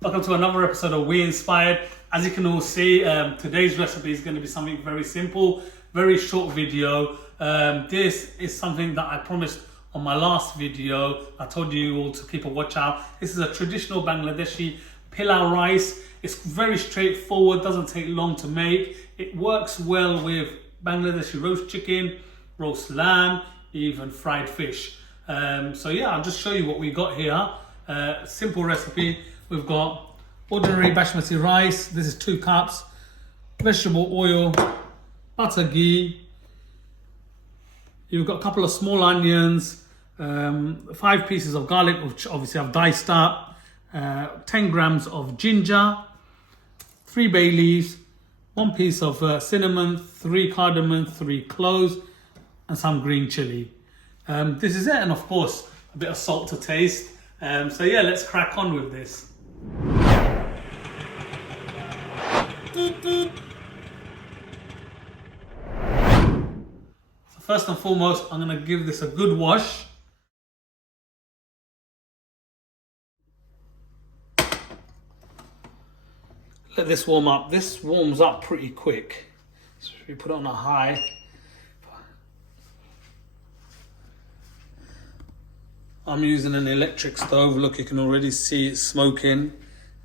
Welcome to another episode of We Inspired. As you can all see, today's recipe is going to be something very simple, very short video. This is something that I promised on my last video. I told you all to keep a watch out. This is a traditional Bangladeshi Pilau rice. It's very straightforward, doesn't take long to make. It works well with Bangladeshi roast chicken, roast lamb, even fried fish. So yeah, I'll just show you what we got here. Simple recipe. We've got ordinary basmati rice. This is 2 cups. Vegetable oil, butter, ghee. You've got a couple of small onions, 5 pieces of garlic, which obviously I've diced up, 10 grams of ginger, 3 bay leaves, 1 piece of cinnamon, 3 cardamom, 3 cloves, and some green chili. This is it, and of course a bit of salt to taste. So yeah, let's crack on with this. So first and foremost, I'm going to give this a good wash. Let this warm up. This warms up pretty quick. So if we put it on a high. I'm using an electric stove. Look, you can already see it smoking.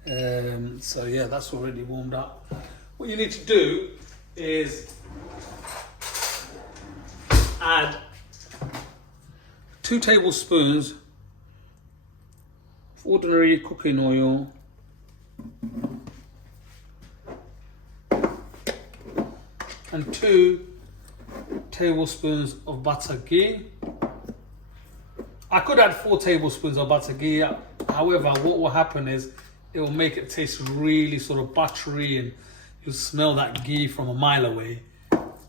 So yeah, that's already warmed up. What you need to do is add 2 tablespoons of ordinary cooking oil, and 2 tablespoons of butter ghee. I could add 4 tablespoons of butter ghee. However, what will happen is it will make it taste really sort of buttery, and you'll smell that ghee from a mile away.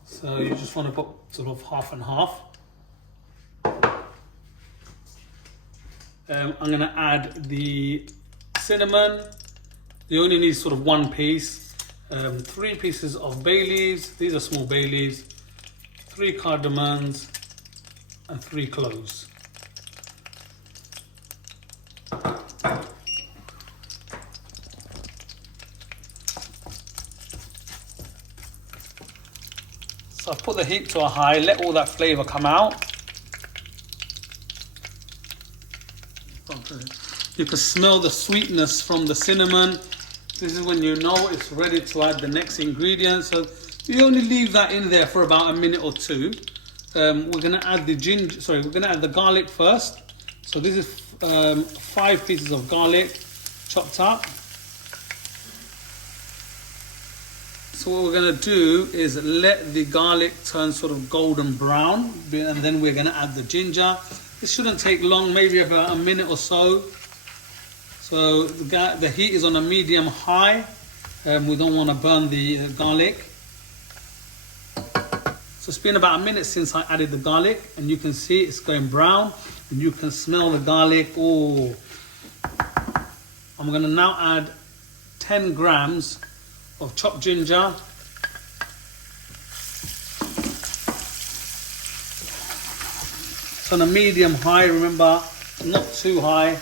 So you just want to put sort of half and half. I'm going to add the cinnamon. You only need sort of 1 piece. 3 pieces of bay leaves. These are small bay leaves. 3 cardamoms and 3 cloves. So I've put the heat to a high, let all that flavour come out. You can smell the sweetness from the cinnamon. This is when you know it's ready to add the next ingredient. So you only leave that in there for about a minute or 2. We're going to add the garlic first. So this is 5 pieces of garlic chopped up. So what we're going to do is let the garlic turn sort of golden brown, and then we're going to add the ginger. This shouldn't take long, maybe about a minute or so. So the heat is on a medium high. We don't want to burn the garlic. So it's been about a minute since I added the garlic, and you can see it's going brown, and you can smell the garlic. Oh, I'm going to now add 10 grams of chopped ginger, so on a medium high, remember, not too high.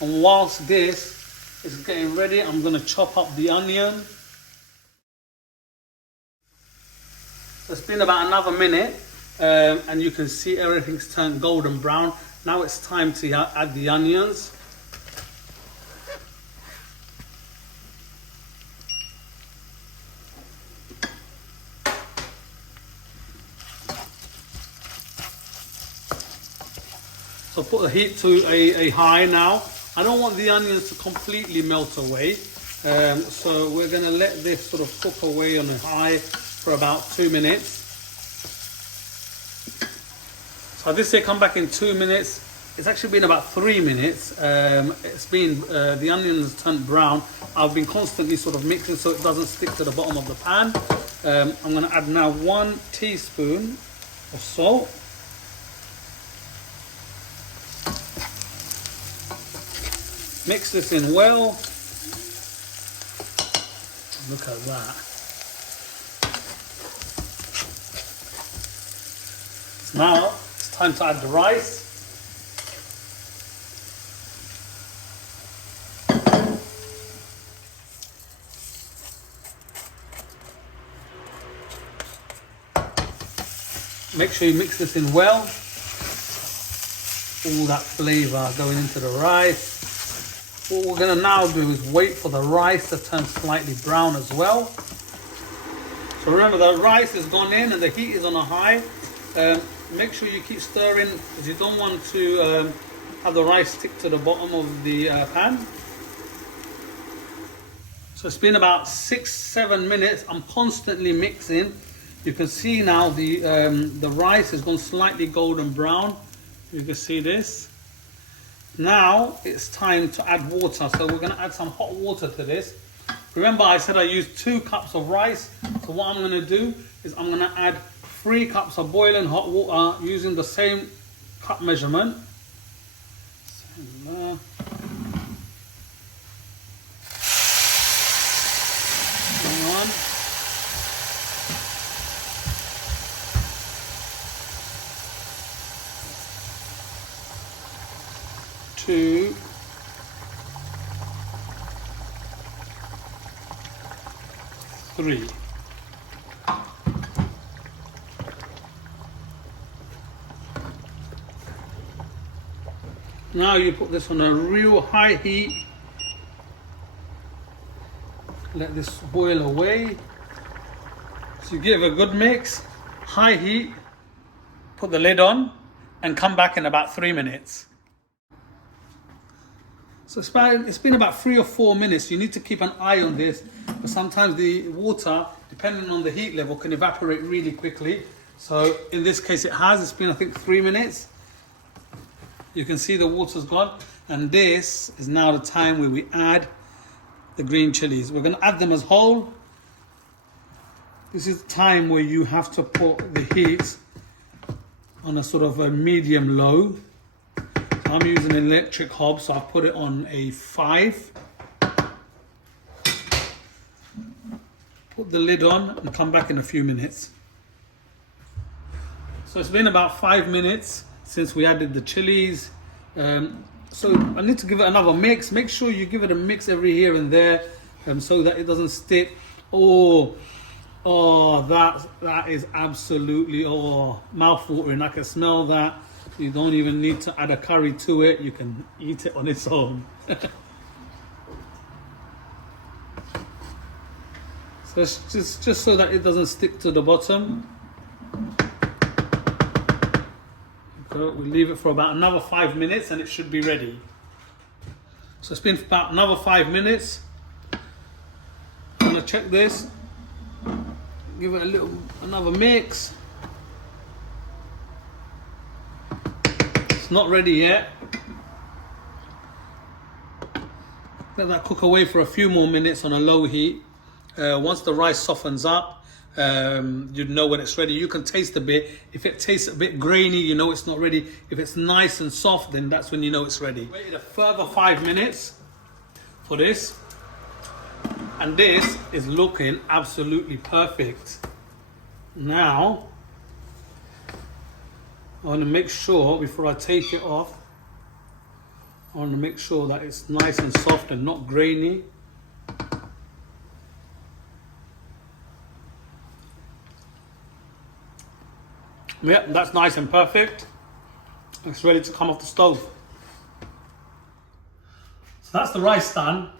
And whilst this is getting ready, I'm going to chop up the onion. So it's been about another minute, and you can see everything's turned golden brown. Now it's time to add the onions. So put the heat to a high now. I don't want the onions to completely melt away. So we're going to let this sort of cook away on a high for about 2 minutes. So this will come back in 2 minutes. It's actually been about 3 minutes. It's been, the onions turned brown. I've been constantly sort of mixing so it doesn't stick to the bottom of the pan. I'm going to add now 1 teaspoon of salt. Mix this in well. Look at that. Now it's time to add the rice. Make sure you mix this in well. All that flavor going into the rice. What we're gonna now do is wait for the rice to turn slightly brown as well. So remember, the rice has gone in and the heat is on a high. Make sure you keep stirring because you don't want to have the rice stick to the bottom of the pan. So it's been about 6-7 minutes. I'm constantly mixing. You can see now the rice has gone slightly golden brown. You can see this. Now it's time to add water. So we're gonna add some hot water to this. Remember I said I used 2 cups of rice. So what I'm gonna do is I'm gonna add 3 cups of boiling hot water using the same cup measurement. Same there. 1. 2. 3. Now you put this on a real high heat. Let this boil away. So you give a good mix, high heat, put the lid on and come back in about 3 minutes. So it's been about 3 or 4 minutes. You need to keep an eye on this, but sometimes the water, depending on the heat level, can evaporate really quickly. So in this case it has. It's been, I think, 3 minutes. You can see the water's gone. And this is now the time where we add the green chilies. We're going to add them as whole. This is the time where you have to put the heat on a sort of a medium low. I'm using an electric hob, so I've put it on a 5. Put the lid on and come back in a few minutes. So it's been about 5 minutes since we added the chilies. So I need to give it another mix. Make sure you give it a mix every here and there so that it doesn't stick. Oh, that is absolutely mouth-watering. I can smell that. You don't even need to add a curry to it. You can eat it on its own. So it's just so that it doesn't stick to the bottom. So we leave it for about another 5 minutes and it should be ready. So it's been about another 5 minutes. I'm gonna check this. Give it another mix. It's not ready yet. Let that cook away for a few more minutes on a low heat. Once the rice softens up, you'd know when it's ready. You can taste a bit. If it tastes a bit grainy, you know it's not ready. If it's nice and soft, then that's when you know it's ready. Wait a further 5 minutes for this. And this is looking absolutely perfect. Now, I want to make sure, before I take it off, I want to make sure that it's nice and soft and not grainy. Yep, that's nice and perfect. It's ready to come off the stove. So that's the rice done.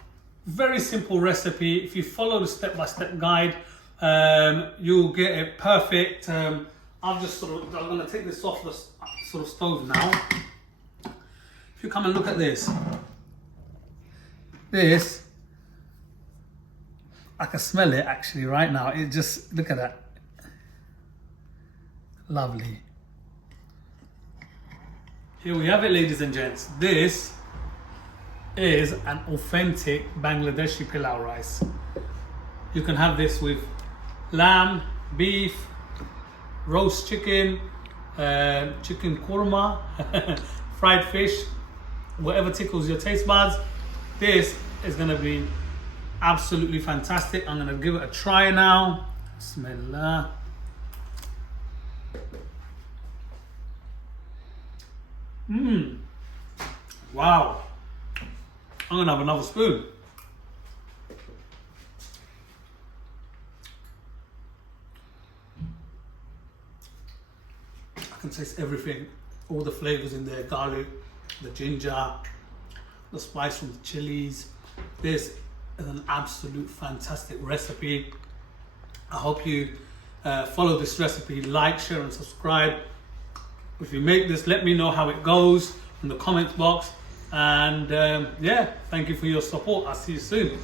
Very simple recipe. If you follow the step-by-step guide, you'll get it perfect. I'm going to take this off the sort of stove now. If you come and look at this, I can smell it actually right now. It just, look at that. Lovely. Here we have it, ladies and gents. This is an authentic Bangladeshi pilau rice. You can have this with lamb, beef, roast chicken, chicken korma, fried fish, whatever tickles your taste buds. This is going to be absolutely fantastic. I'm going to give it a try now. Bismillah. Wow. I'm going to have another spoon. taste everything, all the flavors in there, garlic, the ginger, the spice from the chilies. This is an absolute fantastic recipe. I hope you follow this recipe, like, share and subscribe. If you make this, let me know how it goes in the comments box. And yeah, thank you for your support. I'll see you soon.